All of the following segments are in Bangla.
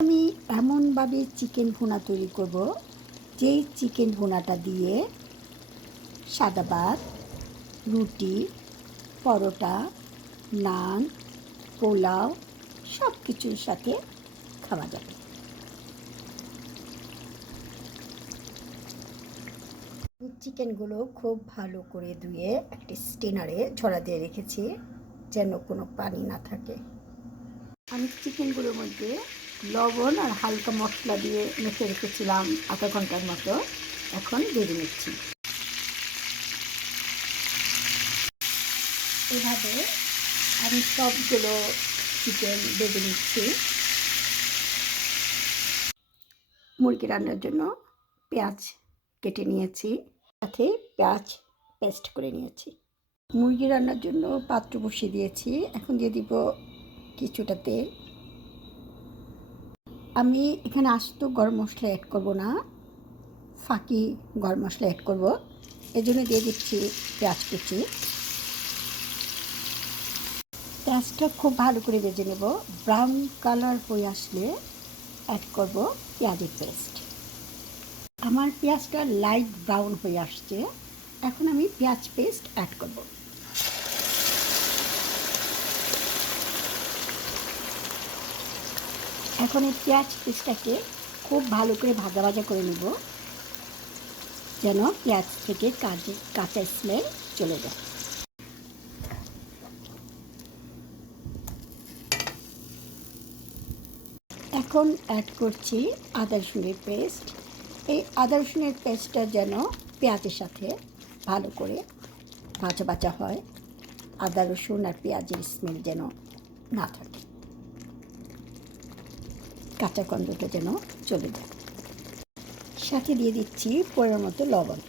আমি এমনভাবে চিকেন ভুনা তৈরি করব, যেই চিকেন ভুনাটা দিয়ে সাদা ভাত, রুটি, পরোটা, নান, পোলাও সব কিছুর সাথে খাওয়া যাবে। চিকেনগুলো খুব ভালো করে ধুয়ে একটি স্টেনারে ঝরা দিয়ে রেখেছি, যেন কোনো পানি না থাকে। আমি চিকেনগুলোর মধ্যে লবণ আর হালকা মশলা দিয়ে মেখে রেখেছিলাম আধা ঘণ্টার মতো। এখন বেড়ে নিচ্ছি। এভাবে আমি সবগুলো চিকেন বেঁধে নিচ্ছি। মুরগি রান্নার জন্য পেঁয়াজ কেটে নিয়েছি, সাথে পেঁয়াজ পেস্ট করে নিয়েছি। মুরগি রান্নার জন্য পাত্র বসিয়ে দিয়েছি। এখন দিয়ে দিব কিছুটা তেল। আমি এখানে আস্ত গরম মশলা অ্যাড করব না। ফাঁকি গরম মশলা অ্যাড করব। এজন্য দিয়ে দিচ্ছি পেঁয়াজ কুচি। পেঁয়াজটা খুব ভালো করে ভেজে নেব। ব্রাউন কালার হয়ে আসলে অ্যাড করব পেঁয়াজের পেস্ট আমার পেঁয়াজটা লাইট ব্রাউন হয়ে আসছে। এখন আমি পেঁয়াজ পেস্ট অ্যাড করব। এখন এই পেঁয়াজ পেস্টটাকে খুব ভালো করে ভাজা ভাজা করে নেব, যেন পেঁয়াজ থেকে কাজে কাঁচা স্মেল চলে যায়। এখন অ্যাড করছি আদা রসুনের পেস্ট এই আদা রসুনের পেস্টটা যেন পেঁয়াজের সাথে ভালো করে ভাজা ভাজা হয়, আদা রসুন আর পেঁয়াজের স্মেল যেন না থাকে। কাঁচা গন্ধটা যেন চলে যায়। সাথে দিয়ে দিচ্ছি পরের মতো লবণ।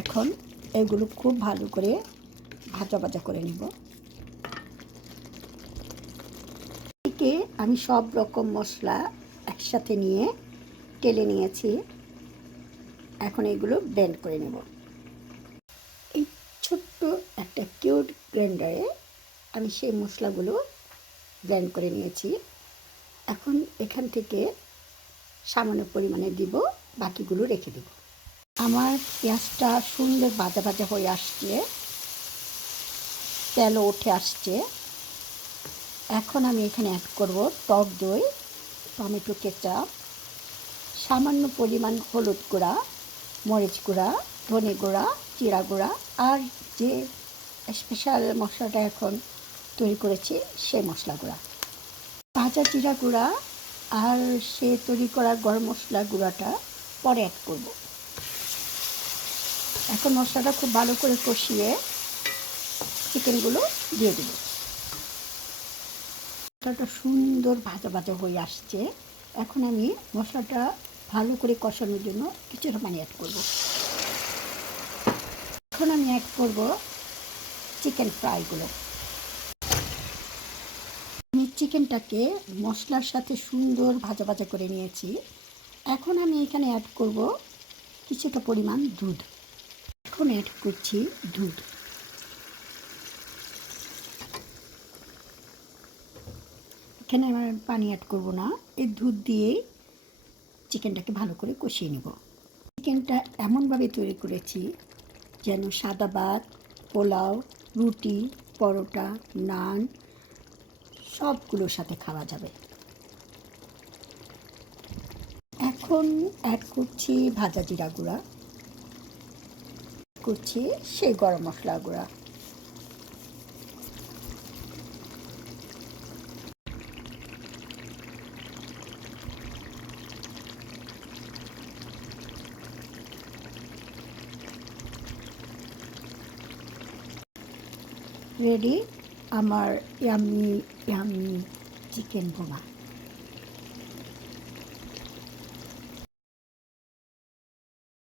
এখন এগুলো খুব ভালো করে ভাজা ভাজা করে নেব। এদিকে আমি সব রকম মশলা একসাথে নিয়ে টেলে নিয়েছি। এখন এগুলো ব্লেন্ড করে নেব। এই ছোট্ট একটা কিউট গ্রাইন্ডারে আমি সেই মশলাগুলো ব্লেন্ড করে নিয়েছি। এখন এখান থেকে সামান্য পরিমাণে দিব, বাকিগুলো রেখে দেব। আমার পেঁয়াজটা সুন্দর ভাজা ভাজা হয়ে আসছে। তেলও উঠে আসছে। এখন আমি এখানে অ্যাড করব টক দই, টমেটো কেচাপ, সামান্য পরিমাণ হলুদ গুঁড়া, মরিচ গুঁড়া, ধনে গুঁড়া, জিরা গুঁড়া, আর যে স্পেশাল মশলাটা এখন তৈরি করেছি সেই মশলা গুঁড়া। ভাজা জিরা গুঁড়া আর সে তৈরি করা গরম মশলা গুঁড়াটা পরে অ্যাড করব। এখন মশলাটা খুব ভালো করে কষিয়ে চিকেনগুলো দিয়ে দেব। মশলাটা সুন্দর ভাজা ভাজা হয়ে আসছে। এখন আমি মশলাটা ভালো করে কষানোর জন্য কিছুটা পানি অ্যাড করব। এখন আমি অ্যাড করব চিকেন ফ্রাইগুলো চিকেনটাকে মশলার সাথে সুন্দর ভাজা ভাজা করে নিয়েছি। এখন আমি এখানে অ্যাড করব কিছুটা পরিমাণ দুধ। এখন অ্যাড করছি দুধ। এখানে আমার পানি অ্যাড করব না। এই দুধ দিয়েই চিকেনটাকে ভালো করে কষিয়ে নেব। চিকেনটা এমনভাবে তৈরি করেছি যেন সাদা ভাত, পোলাও, রুটি, পরোটা, নান সবগুলোর সাথে খাওয়া যাবে। এখন অ্যাড করছি ভাজা জিরা গুঁড়া করছি সেই গরম মশলা গুঁড়া। রেডি? আমার ইয়ামি ইয়ামি চিকেন বোমা